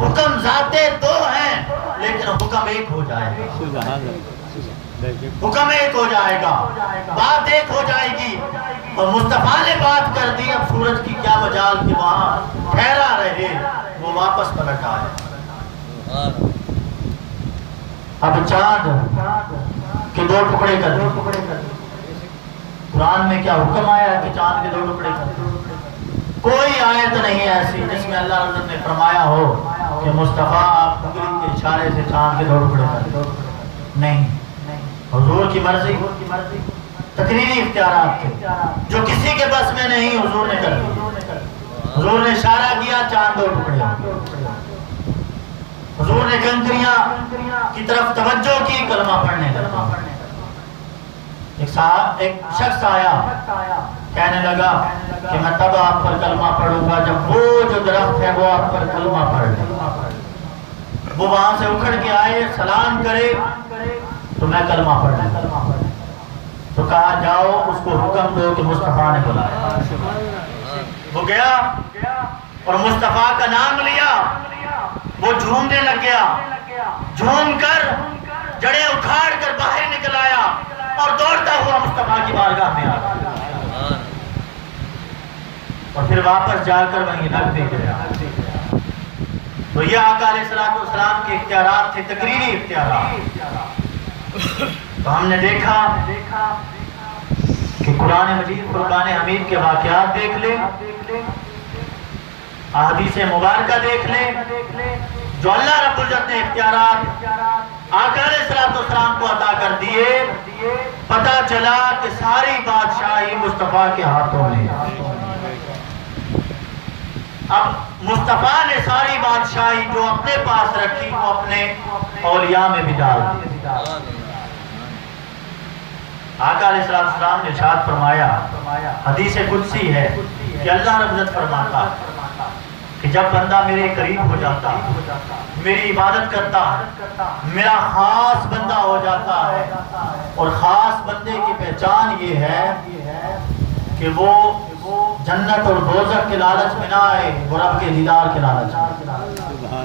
حکم ذاتیں دو ہیں لیکن حکم ایک ہو جائے گا، حکم ایک ہو جائے گا، بات ایک ہو جائے گی۔ اور مصطفیٰ نے بات کر دی، اب سورج کی کیا مجال کہ وہاں ٹھہرا رہے، وہ واپس پلٹ آئے۔ اب چاند کے 2 ٹکڑے کر دیں، قرآن میں کیا حکم آیا کہ چاند کے 2 ٹکڑے کر دیں؟ کوئی آیت نہیں ایسی جس میں اللہ رب نے فرمایا ہو کہ مصطفیٰ آپ انگلی کے اشارے سے چاند کے 2 ٹکڑے کر دیں۔ نہیں، حضور کی مرضی، تقریری اختیارات تھے جو کسی کے بس میں نہیں، حضور نے کر دی۔ حضور نے اشارہ کیا، چاند 2 ٹکڑے ہو گئے۔ حضور نے کنکریاں کی طرف توجہ کی، کلمہ پڑھنے لگا۔ ایک شخص آیا، کہنے لگا کہ میں تب آپ پر کلمہ پڑھوں گا جب وہ جو درخت ہے وہ آپ پر کلمہ پڑھ لے۔ وہ وہاں سے اکھڑ کے آئے، سلام کرے تو میں کلمہ پڑھ لوں۔ تو کہا جاؤ اس کو حکم دو کہ مصطفیٰ نے بلایا۔ وہ گیا اور مصطفیٰ کا نام لیا، وہ جھومنے لگ گیا، جھوم کر جڑیں اکھاڑ کر باہر نکل آیا اور دوڑتا ہوا مصطفیٰ کی بارگاہ میں آیا، اور پھر واپس جا کر وہیں رکھ دے گیا۔ تو یہ آقا علیہ السلام کے اختیارات تھے، تقریری اختیارات۔ تو ہم نے دیکھا کہ قرآن مجید، فرقان حمید کے واقعات دیکھ لیں، احادیث مبارکہ دیکھ لیں، جو اللہ رب العزت نے اختیارات آقا علیہ السلام کو عطا کر دیے، پتہ چلا کہ ساری بادشاہی مصطفیٰ کے ہاتھوں میں۔ اب مصطفیٰ نے ساری بادشاہی جو اپنے پاس رکھی وہ اپنے اولیاء میں بھی ڈال دی۔ آقا علیہ السلام نے ارشاد فرمایا، حدیث قدسی ہے کہ اللہ رب العزت فرماتا کہ جب بندہ میرے قریب ہو جاتا، میری عبادت کرتا، میرا خاص بندہ ہو جاتا ہے، اور خاص بندے کی پہچان یہ ہے کہ وہ جنت اور دوزخ کے لالچ میں نہ آئے، وہ رب کے دیدار کے لالچ میں۔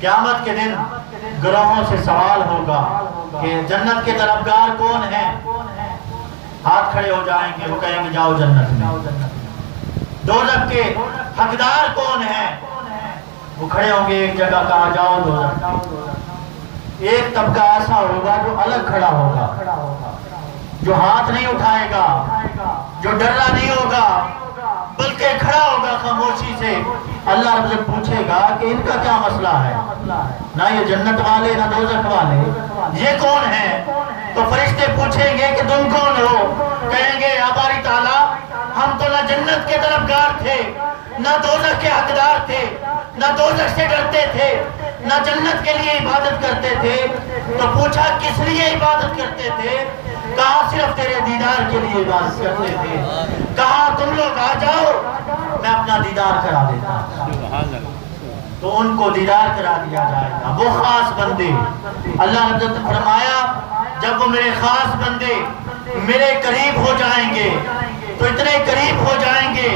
قیامت کے دن گروہوں سے سوال ہوگا کہ جنت کے طلبگار کون ہیں؟ ہاتھ کھڑے ہو جائیں گے، وہ کہیں گے جاؤ جنت میں۔ دوزخ کے حقدار کون ہیں؟ وہ کھڑے ہوں گے ایک جگہ، کہا جاؤ دوزخ۔ ایک طبقہ ایسا ہوگا جو الگ کھڑا ہوگا، جو ہاتھ نہیں اٹھائے گا، جو ڈرنا نہیں ہوگا، بلکہ کھڑا ہوگا خاموشی سے۔ اللہ رب سے پوچھے گا کہ ان کا کیا مسئلہ ہے، نہ یہ جنت والے نہ دوزخ والے، یہ کون ہیں؟ تو فرشتے پوچھیں گے کہ تم کون ہو؟ کہیں گے یا باری تعالیٰ، ہم تو نہ جنت کے طلبگار تھے، نہ دوزخ کے حقدار تھے، نہ دوزخ سے ڈرتے تھے، نہ جنت کے لیے عبادت کرتے تھے۔ تو پوچھا کس لیے عبادت کرتے تھے؟ کہا صرف تیرے دیدار کے لیے عبادت کرتے تھے۔ کہا تم لوگ آ جاؤ، میں اپنا دیدار کرا دیتا۔ تو ان کو دیدار کرا دیا جائے گا، وہ خاص بندے۔ اللہ نے فرمایا جب وہ میرے خاص بندے میرے قریب ہو جائیں گے تو اتنے قریب ہو جائیں گے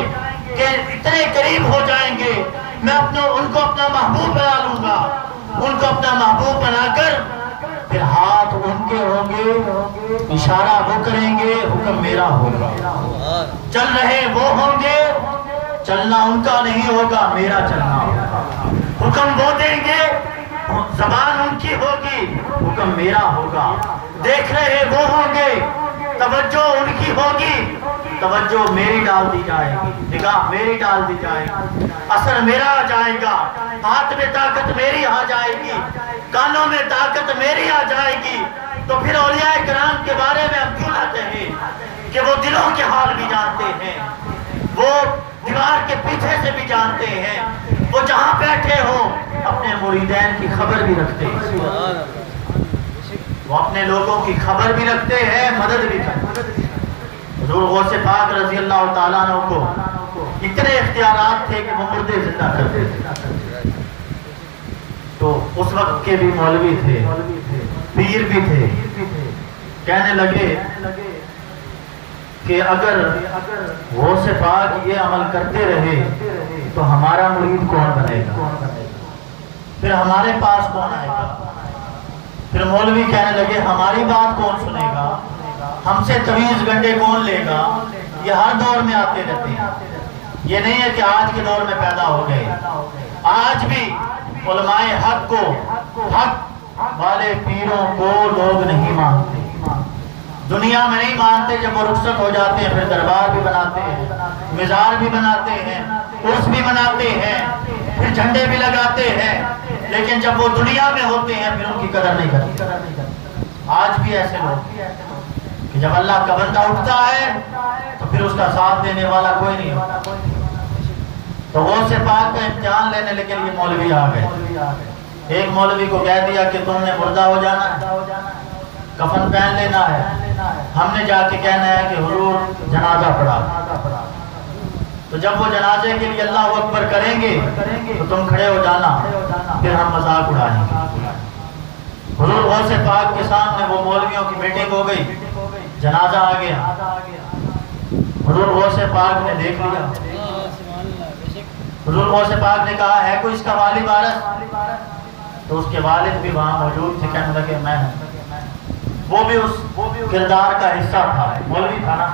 کہ اتنے قریب ہو جائیں گے، میں ان کو اپنا محبوب بنا لوں گا۔ ان کو اپنا محبوب بنا کر پھر ہاتھ ان کے ہوں گے، اشارہ وہ کریں گے، حکم میرا ہوگا۔ چل رہے وہ ہوں گے، چلنا ان کا نہیں ہوگا، میرا چلنا ہوگا۔ حکم وہ دیں گے، زبان ان کی ہوگی، حکم میرا ہوگا۔ دیکھ رہے وہ ہوں گے، توجہ ان کی ہوگی، توجہ میری ڈال دی جائے گی، نگاہ میری ڈال دی جائے گی، اثر میرا آ جائے گا، ہاتھ میں طاقت میری آ جائے گی، کانوں میں طاقت میری آ جائے گی۔ تو پھر اولیاء کرام کے بارے میں ہم کیوں لاتے ہیں کہ وہ دلوں کے حال بھی جانتے ہیں، وہ دیوار کے پیچھے سے بھی جانتے ہیں، وہ جہاں بیٹھے ہوں اپنے مریدین کی خبر بھی رکھتے ہیں، وہ اپنے لوگوں کی خبر بھی رکھتے ہیں، مدد بھی کرتے ہیں۔ حضور غوث پاک رضی اللہ تعالیٰ عنہ کو اتنے اختیارات تھے کہ وہ مردے زندہ کرتے تھے۔ تو اس وقت کے بھی مولوی تھے، پیر بھی تھے، کہنے لگے کہ اگر غوث پاک یہ عمل کرتے رہے تو ہمارا مرید کون بنے گا، پھر ہمارے پاس کون آئے گا؟ پھر مولوی کہنے لگے ہماری بات کون سنے گا، ہم سے تویز گنڈے کون لے گا؟ یہ ہر دور میں آتے رہتے ہیں، یہ نہیں ہے کہ آج کے دور میں پیدا ہو گئے۔ آج بھی علماء حق کو، حق والے پیروں کو لوگ نہیں مانتے، دنیا میں نہیں مانتے۔ جب وہ رخصت ہو جاتے ہیں پھر دربار بھی بناتے ہیں، مزار بھی بناتے ہیں، عرس بھی مناتے ہیں، پھر جھنڈے بھی لگاتے ہیں، لیکن جب وہ دنیا میں ہوتے ہیں پھر ان کی قدر نہیں کرتے۔ آج بھی ایسے لوگ کہ جب اللہ کا بندہ اٹھتا ہے تو پھر اس کا ساتھ دینے والا کوئی نہیں ہوتا۔ تو غوث پاک کا امتحان لینے کے لیے مولوی آ گئے، ایک مولوی کو کہہ دیا کہ تم نے مردہ ہو جانا ہے، کفن پہن لینا ہے، ہم نے جا کے کہنا ہے کہ حضور جنازہ پڑھا۔ تو جب وہ جنازے کے لیے اللہ اکبر کریں گے تو تم کھڑے ہو جانا، پھر ہم مذاق اڑائیں گے۔ حضور غوث پاک کے سامنے وہ مولویوں کی میٹنگ ہو گئی، جنازہ آ گیا، حضور غوث پاک نے دیکھ لیا۔ حضور غوث پاک نے کہا ہے کوئی اس کا والد وارث؟ تو اس کے والد بھی وہاں موجود تھے، کہنے لگے میں ہوں۔ وہ بھی اس کردار کا حصہ تھا، مولوی تھا نا،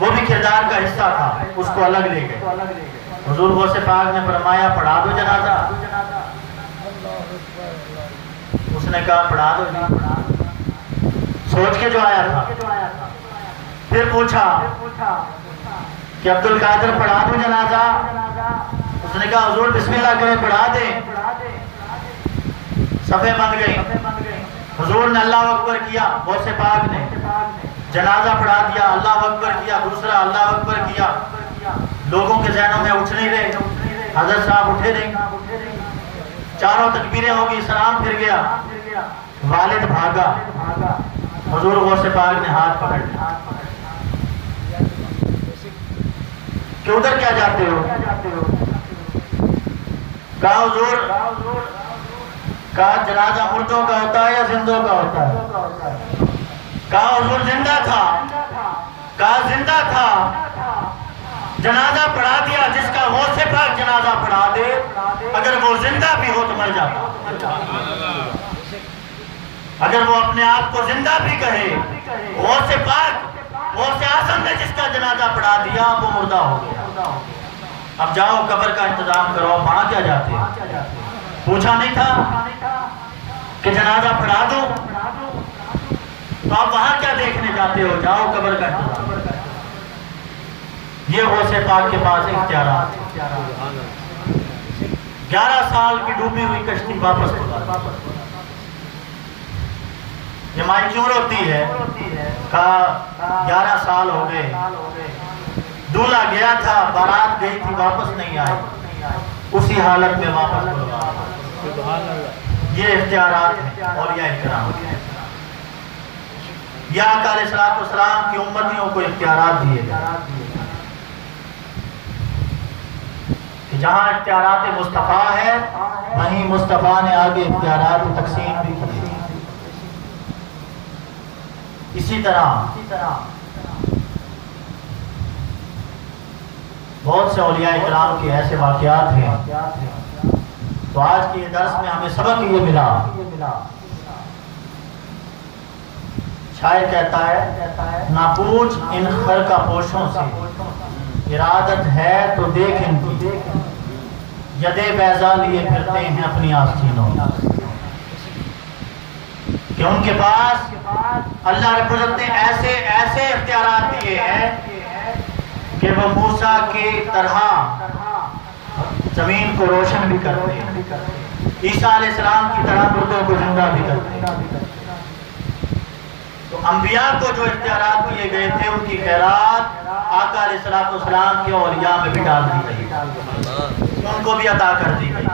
وہ بھی کردار کا حصہ تھا، اس کو الگ لے گئے۔ حضور غوث پاک نے فرمایا پڑھا دو جنازہ۔ اس نے کہا پڑھا دو جی، سوچ کے جو آیا تھا۔ پھر پوچھا کہ عبد القادر پڑھا دو جنازہ؟ اس نے کہا حضور بسم اللہ کرے پڑھا دیں۔ صفیں بن گئی، حضور نے اللہ اکبر کیا، غوث پاک نے جنازہ پڑھا دیا، اللہ اکبر کیا، دوسرا اللہ اکبر کیا۔ لوگوں کے ذہنوں میں اٹھ نہیں رہے، حضرت صاحب اٹھے نہیں، چاروں تکبیریں ہوگی، سلام پھر گیا، والد بھاگا، حضور غوث پاک نے ہاتھ پکڑ لیا کہ ادھر کیا جاتے ہو؟ کہا حضور، کہا جنازہ مردوں کا ہوتا ہے یا زندوں کا ہوتا ہے؟ کہا حضور زندہ تھا۔ کہا زندہ تھا، جنازہ پڑھا دیا، جس کا غوث پاک جنازہ پڑھا دے، اگر وہ زندہ بھی ہو تو مر جاتا۔ اگر وہ اپنے آپ کو زندہ بھی کہے، غوث پاک غوث اعظم نے جس کا جنازہ پڑھا دیا وہ مردہ ہو گیا۔ اب جاؤ قبر کا انتظام کرو، وہاں کیا جاتے ہیں؟ پوچھا نہیں تھا کہ جنازہ پڑھا دو؟ تو آپ وہاں کیا دیکھنے جاتے ہو؟ جاؤ قبر کا انتظام۔ یہ غوث پاک کے پاس اختیارات۔ 11 سال کی ڈوبی ہوئی کشتی واپس پکڑا۔ یہ مائی کیوں روتی ہے؟ کہا 11 سال ہو گئے، دولہا گیا تھا، بارات گئی تھی، واپس نہیں آئی، اسی حالت میں واپس پکڑا۔ یہ اختیارات ہیں اولیاء کرام۔ یا آقا علیہ السلام کی امتیوں کو اختیارات دیے گئے کہ جہاں اختیارات مصطفیٰ ہے وہیں مصطفیٰ نے آگے اختیارات تقسیم بھی کی۔ اسی طرح بہت سے اولیاء کرام کے ایسے واقعات ہیں۔ تو آج کی درس میں ہمیں سبق یہ ملا، شاعر کہتا ہے نہ پوچھ ان خر کا پوشوں سے، ارادت ہے تو دیکھ ان کی، یدے بیضا لیے پھرتے ہیں اپنی آستینوں، کہ ان کے پاس اللہ رب العزت نے ایسے اختیارات دیے ہیں کہ وہ موسیٰ کی طرح زمین کو روشن بھی کرتے ہیں، عیسیٰ علیہ السلام کی طرح مردوں کو زندہ بھی کرتے ہیں۔ تو انبیاء کو جو اختیارات دیے گئے تھے ان کی خیرات آقا علیہ السلام کے اولیاء میں بھی ڈال دی گئی، ان کو بھی عطا کر دی گئی۔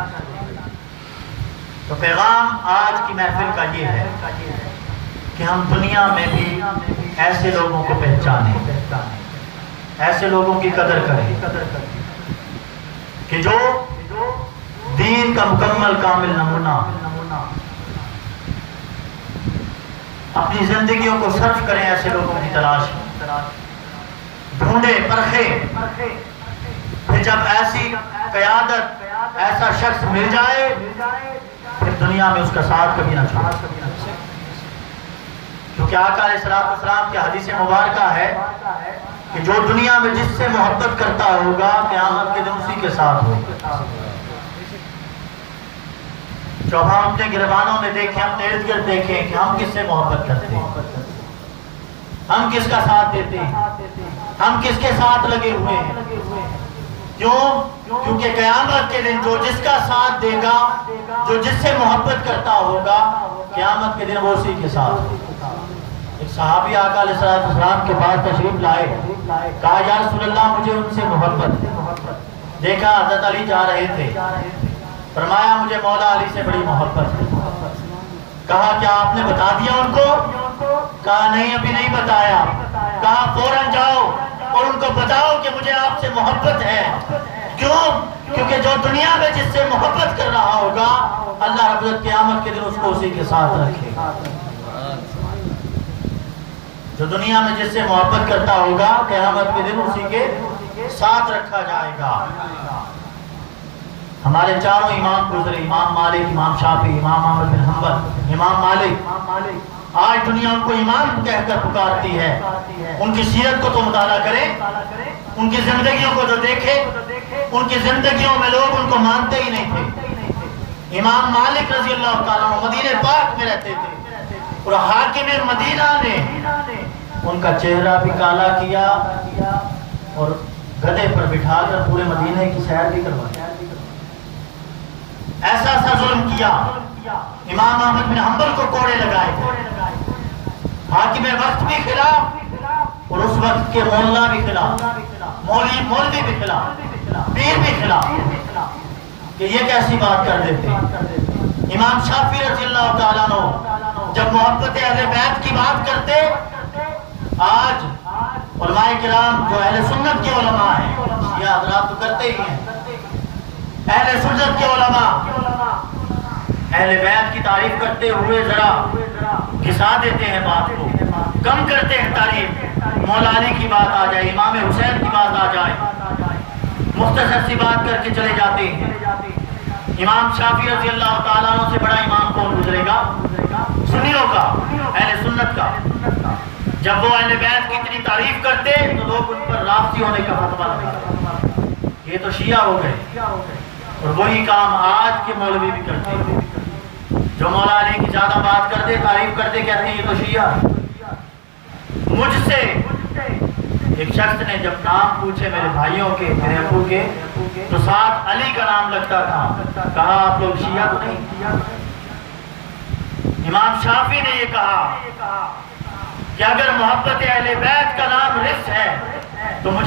تو پیغام آج کی محفل کا یہ ہے کہ ہم دنیا میں بھی ایسے لوگوں کو پہچانیں، ایسے لوگوں کی قدر کریں کہ جو دین کا مکمل کامل نمونہ اپنی زندگیوں کو صرف کریں، ایسے لوگوں کی تلاش ڈھونڈے پرکھے، پھر جب ایسی قیادت ایسا شخص مل جائے پھر دنیا میں اس کا ساتھ کبھی نہ چھوڑے، کیونکہ آقا علیہ السلام کی حدیث مبارکہ ہے کہ جو دنیا میں جس سے محبت کرتا ہوگا قیامت کے دن اسی کے ساتھ ہوگا۔ جو ہم اپنے گریبانوں میں دیکھیں، اپنے ارد گرد دیکھیں کہ ہم کس سے محبت کرتے ہیں، ہم کس کا ساتھ دیتے ہیں، ہم کس کے ساتھ لگے ہوئے ہیں۔ کیوں؟ کیونکہ قیامت کے دن جو جس کا ساتھ دے گا، جو جس سے محبت کرتا ہوگا، قیامت کے دن وہ اسی کے ساتھ ہوگا۔ ایک صحابی آقا علیہ السلام کے پاس تشریف لائے، کہا یا رسول اللہ مجھے ان سے محبت ہے۔ دیکھا حضرت علی جا رہے تھے، فرمایا مجھے مولا علی سے بڑی محبت ہے. کہا کیا آپ نے بتا دیا ان کو؟ کہا نہیں ابھی نہیں بتایا. کہا فوراً جاؤ اور ان کو بتاؤ کہ مجھے آپ سے محبت ہے. کیوں؟ کیونکہ جو دنیا میں جس سے محبت کر رہا ہوگا اللہ رب العزت قیامت کے دن اس کو اسی کے ساتھ رکھے گا. جو دنیا میں جس سے محبت کرتا ہوگا قیامت کے دن اسی کے ساتھ رکھا جائے گا. ہمارے چاروں امام گزرے، امام مالک، امام شافعی، امام احمد بن حنبل. امام مالک آج دنیا ان کو امام کہہ کر پکارتی ہے. ان کی سیرت کو تو مطالعہ کریں، ان کی زندگیوں کو تو دیکھیں. ان کی زندگیوں میں لوگ ان کو مانتے ہی نہیں تھے. امام مالک رضی اللہ تعالیٰ عنہ مدینہ پاک میں رہتے تھے اور حاکم مدینہ نے ان کا چہرہ بھی کالا کیا اور گدھے پر بٹھا کر پورے مدینہ کی سیر بھی کروایا. ایسا ظلم کیا. امام احمد بن حنبل کو کوڑے لگائے گئے. حاکم وقت بھی خلاف اور اس وقت کے مولا بھی خلاف، مولوی بھی خلاف، پیر بھی خلاف کہ یہ کیسی بات کر دیتے. امام شافعی رضی اللہ تعالیٰ عنہ جب محبت اہل بیت کی بات کرتے، آج علماء کرام جو اہل سنت کے علماء ہیں، یہ حضرات تو کرتے ہی ہیں، اہل سنت کے علماء اہل بیت کی تعریف کرتے ہوئے ذرا گھسا دیتے ہیں، بات کو کم کرتے ہیں. تعریف مولا علی کی بات آ جائے، امام حسین کی بات آ جائے، مختصر سی بات کر کے چلے جاتے ہیں. امام شافعی رضی اللہ تعالیٰ عنہ سے بڑا امام کون گزرے گا؟ سنیوں کا، اہل سنت کا. جب وہ اہل بیت کی اتنی تعریف کرتے تو لوگ ان پر رافضی ہونے کا فتویٰ لگاتے. یہ تو شیعہ ہو گئے اور وہی کام آج کے مولوی بھی کرتے ہیں. جو مولا علی کی زیادہ بات کرتے، تعریف کرتے، کہتے ہیں یہ تو شیعہ. مجھ سے ایک شخص نے جب نام پوچھے میرے بھائیوں کے، میرے ابو کے، تو ساتھ علی کا نام لگتا تھا. کہا آپ لوگ شیعہ تو نہیں؟ امام شافعی نے یہ کہا کہ اگر محبت اہل بیت کا نام رزق ہے